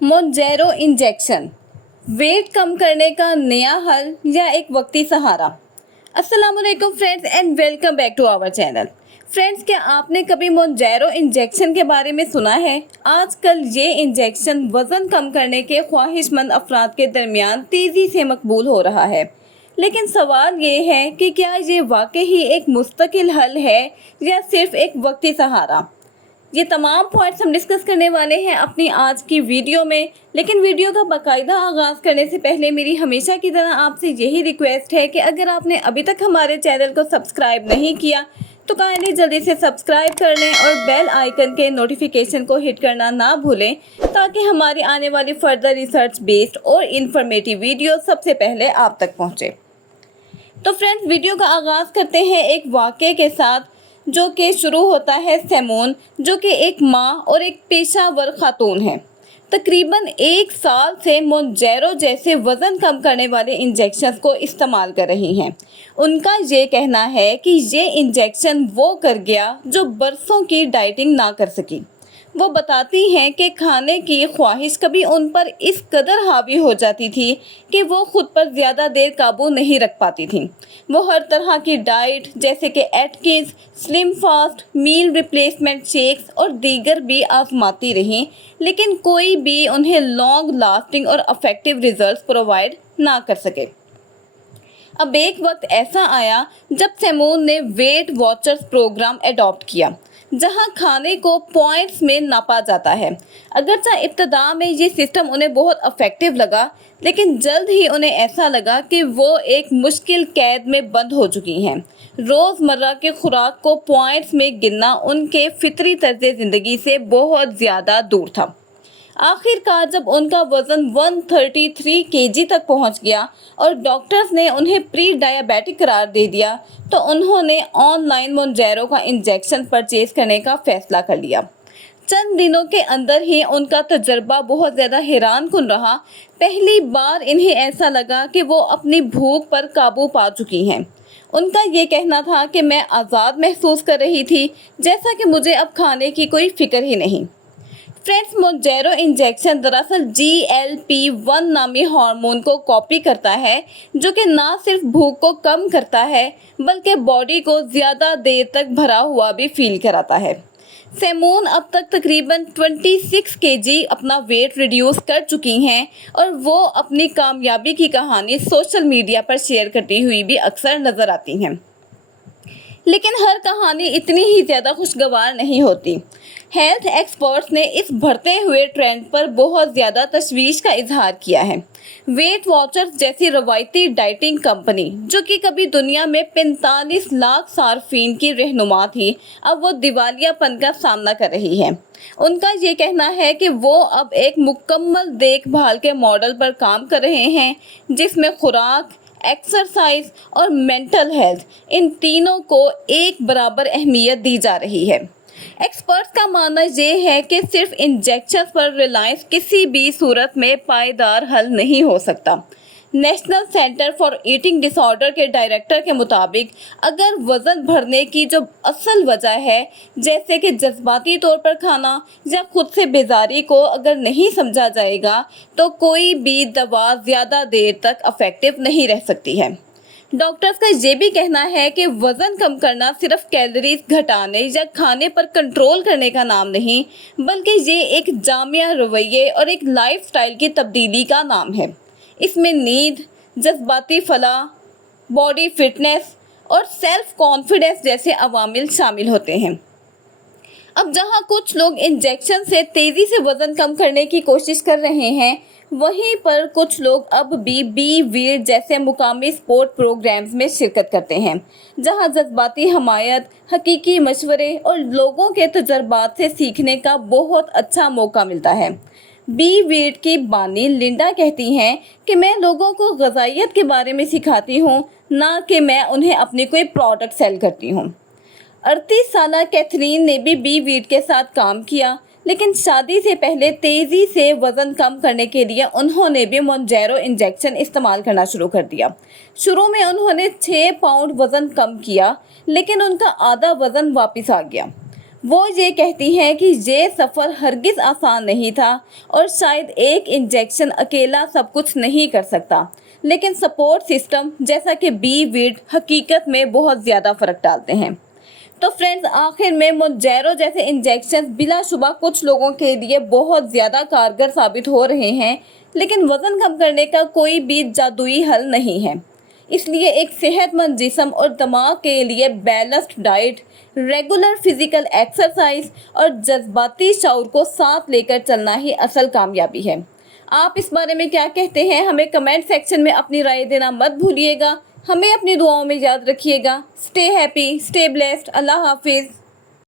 मोंजैरो injection, wait कम करने का नया हल या एक वक्ती सहारा। अस्सलामुअलैकुम friends and welcome back to our channel. Friends, क्या आपने कभी मोंजैरो इंजेक्शन के बारे में सुना है? आजकल ये इंजेक्शन वज़न कम करने के ख्वाहिशमंद अफराद के दरमियान तेज़ी से मकबूल हो रहा है। लेकिन सवाल ये है कि क्या ये वाकई ही एक मुस्तकिल हल है या सिर्फ एक वक्ती सहारा? ये तमाम पॉइंट्स हम डिस्कस करने वाले हैं अपनी आज की वीडियो में। लेकिन वीडियो का बाकायदा आगाज़ करने से पहले मेरी हमेशा की तरह आपसे यही रिक्वेस्ट है कि अगर आपने अभी तक हमारे चैनल को सब्सक्राइब नहीं किया तो काइंडली जल्दी से सब्सक्राइब कर लें और बेल आइकन के नोटिफिकेशन को हिट करना ना भूलें, ताकि हमारी आने वाली फर्दर रिसर्च बेस्ड और इन्फॉर्मेटिव वीडियो सबसे पहले आप तक पहुँचे। तो फ्रेंड्स, वीडियो का आगाज़ करते हैं एक वाक़े के साथ, जो कि शुरू होता है सिमोन, जो कि एक माँ और एक पेशावर खातून है। तकरीबन 1 साल से मोंजैरो जैसे वज़न कम करने वाले इंजेक्शंस को इस्तेमाल कर रही हैं। उनका ये कहना है कि ये इंजेक्शन वो कर गया जो बरसों की डाइटिंग ना कर सकी। वो बताती हैं कि खाने की ख्वाहिश कभी उन पर इस कदर हावी हो जाती थी कि वो खुद पर ज़्यादा देर काबू नहीं रख पाती थीं। वो हर तरह की डाइट जैसे कि Atkins, SlimFast, meal replacement shakes और दीगर भी आजमाती रहीं, लेकिन कोई भी उन्हें लॉन्ग लास्टिंग और इफेक्टिव रिजल्ट्स प्रोवाइड ना कर सके। अब एक वक्त ऐसा आया जब सिमोन ने वेट वॉचर्स प्रोग्राम अडॉप्ट किया, जहां खाने को पॉइंट्स में नापा जाता है। अगरचा इब्तदा में ये सिस्टम उन्हें बहुत इफेक्टिव लगा, लेकिन जल्द ही उन्हें ऐसा लगा कि वो एक मुश्किल कैद में बंद हो चुकी हैं। रोज़मर्रा के खुराक को पॉइंट्स में गिनना उनके फितरी तर्ज ज़िंदगी से बहुत ज़्यादा दूर था। आखिरकार जब उनका वज़न 133 केजी तक पहुंच गया और डॉक्टर्स ने उन्हें प्री डायबिटिक करार दे दिया, तो उन्होंने ऑनलाइन मोंजैरो का इंजेक्शन परचेज़ करने का फ़ैसला कर लिया। चंद दिनों के अंदर ही उनका तजर्बा बहुत ज़्यादा हैरानकुन रहा। पहली बार इन्हें ऐसा लगा कि वो अपनी भूख पर काबू पा चुकी हैं। उनका ये कहना था कि मैं आज़ाद महसूस कर रही थी, जैसा कि मुझे अब खाने की कोई फ़िक्र ही नहीं। फ्रेंड्स, मोंजैरो इंजेक्शन दरअसल GLP-1 नामी हार्मोन को कॉपी करता है, जो कि ना सिर्फ भूख को कम करता है बल्कि बॉडी को ज़्यादा देर तक भरा हुआ भी फील कराता है। सिमोन अब तक तकरीबन 26 केजी अपना वेट रिड्यूस कर चुकी हैं और वो अपनी कामयाबी की कहानी सोशल मीडिया पर शेयर करती हुई भी अक्सर नज़र आती हैं। लेकिन हर कहानी इतनी ही ज़्यादा खुशगवार नहीं होती। हेल्थ एक्सपर्ट्स ने इस बढ़ते हुए ट्रेंड पर बहुत ज़्यादा तशवीश का इजहार किया है। वेट वॉचर्स जैसी रवायती डाइटिंग कंपनी, जो कि कभी दुनिया में 45 लाख सार्फिन की रहनुमा थी, अब वो दिवालियापन का सामना कर रही है। उनका ये कहना है कि वो अब एक मुकम्मल देखभाल के मॉडल पर काम कर रहे हैं, जिसमें खुराक, एक्सरसाइज और मेंटल हेल्थ, इन तीनों को एक बराबर अहमियत दी जा रही है। एक्सपर्ट्स का मानना ये है कि सिर्फ इंजेक्शन पर रिलायंस किसी भी सूरत में पायदार हल नहीं हो सकता। National centre for eating disorder के डायरेक्टर के मुताबिक, अगर वज़न बढ़ने की जो असल वजह है, जैसे कि जज्बाती तौर पर खाना या खुद से बेजारी को अगर नहीं समझा जाएगा, तो कोई भी दवा ज़्यादा देर तक इफेक्टिव नहीं रह सकती है। डॉक्टर्स का ये भी कहना है कि वज़न कम करना सिर्फ कैलोरीज घटाने या खाने पर कंट्रोल करने का नाम नहीं, बल्कि ये एक जामिया रवैये और एक लाइफस्टाइल की तब्दीली का नाम है। इसमें नींद, जज्बाती फलाह, बॉडी फिटनेस और सेल्फ कॉन्फिडेंस जैसे अवामिल शामिल होते हैं। अब जहां कुछ लोग इंजेक्शन से तेज़ी से वज़न कम करने की कोशिश कर रहे हैं, वहीं पर कुछ लोग अब भी बी-वीर जैसे मुकामी स्पोर्ट प्रोग्राम्स में शिरकत करते हैं, जहां जज्बाती हमायत, हकीकी मशवरे और लोगों के तजर्बात से सीखने का बहुत अच्छा मौका मिलता है। बी-वीर की बानी लिंडा कहती हैं कि मैं लोगों को ग़िज़ाइयत के बारे में सिखाती हूँ, ना कि मैं उन्हें अपनी कोई प्रोडक्ट सेल करती हूँ। 38 साला कैथरीन ने भी बी-वीर के साथ काम किया, लेकिन शादी से पहले तेज़ी से वज़न कम करने के लिए उन्होंने भी मोंजैरो इंजेक्शन इस्तेमाल करना शुरू कर दिया। शुरू में उन्होंने 6 पाउंड वज़न कम किया, लेकिन उनका आधा वज़न वापस आ गया। وہ یہ کہتی ہیں کہ یہ سفر ہرگز آسان نہیں تھا اور شاید ایک انجیکشن اکیلا سب کچھ نہیں کر سکتا، لیکن سپورٹ سسٹم جیسا کہ بی ویڈ حقیقت میں بہت زیادہ فرق ڈالتے ہیں۔ تو فرینڈز، آخر میں مونجیرو جیسے انجیکشن بلا شبہ کچھ لوگوں کے لیے بہت زیادہ کارگر ثابت ہو رہے ہیں، لیکن وزن کم کرنے کا کوئی بھی جادوئی حل نہیں ہے۔ اس لیے ایک صحت مند جسم اور دماغ کے لیے balanced diet, regular physical exercise اور جذباتی شعور کو ساتھ لے کر چلنا ہی اصل کامیابی ہے۔ آپ اس بارے میں کیا کہتے ہیں؟ ہمیں کمنٹ سیکشن میں اپنی رائے دینا مت بھولیے گا۔ ہمیں اپنی دعاؤں میں یاد رکھیے گا۔ Stay happy, stay blessed. اللہ حافظ۔